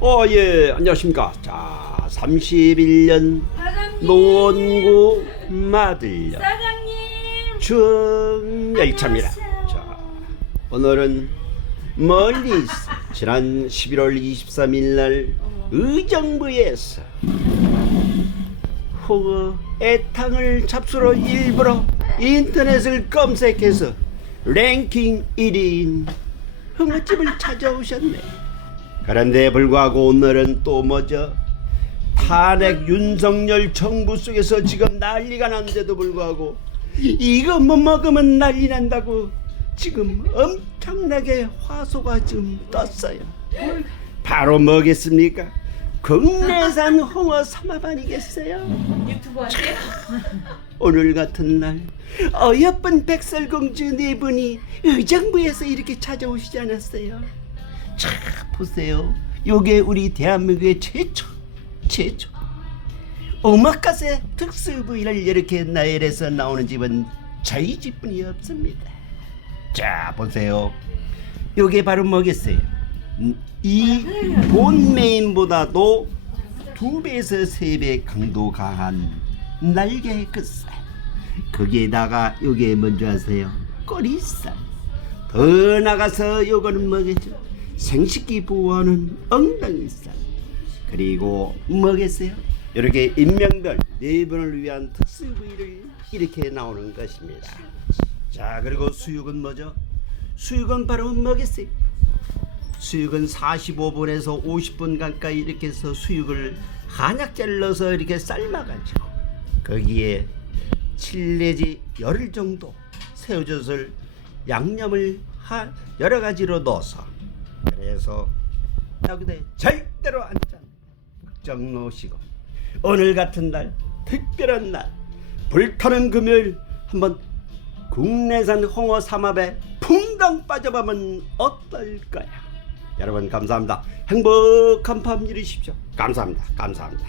어, 예, 안녕하십니까. 자, 31년 사장님. 노원구 마들역 사장님. 중열차입니다. 자, 오늘은 멀리 있어. 지난 11월 23일 날 의정부에서 홍어 애탕을 잡수러 일부러 인터넷을 검색해서 랭킹 1위인 홍어집을 찾아오셨네. 그런데 불구하고 오늘은 또 뭐죠? 탄핵 윤석열 정부 속에서 지금 난리가 났는데도 불구하고 이거 못 먹으면 난리 난다고 지금 엄청나게 화소가 좀 떴어요. 바로 뭐겠습니까? 국내산 홍어 삼합 아니겠어요? 유튜브 하세요? 오늘 같은 날 어여쁜 백설공주 네 분이 의정부에서 이렇게 찾아오시지 않았어요? 자 보세요. 요게 우리 대한민국의 최초 최초 오마카세 특수 부위를 이렇게 나열해서 나오는 집은 저희 집뿐이 없습니다. 자 보세요. 요게 바로 뭐겠어요? 음, 이본 메인보다도 두 배에서 세 배 강도 강한 날개 끝살. 거기에다가 요게 뭔지 아세요? 꼬리살. 더 나가서 요거는 뭐겠죠? 생식기 보호하는 엉덩이 살. 그리고 뭐겠어요? 이렇게 인명별 네 분을 위한 특수 부위를 이렇게 나오는 것입니다. 자 그리고 수육은 뭐죠? 수육은 바로 뭐겠어요? 수육은 45분에서 50분 가까이 이렇게 해서 수육을 한약재를 넣어서 이렇게 삶아가지고 거기에 7 내지 열흘 정도 새우젓을 양념을 한 여러 가지로 넣어서 그래서 여기다 절대로 안짠 걱정 놓으시고 오늘 같은 날 특별한 날 불타는 금요일 한번 국내산 홍어 삼합에 풍덩 빠져보면 어떨까요? 여러분 감사합니다. 행복한 밤 이루십시오. 감사합니다. 감사합니다.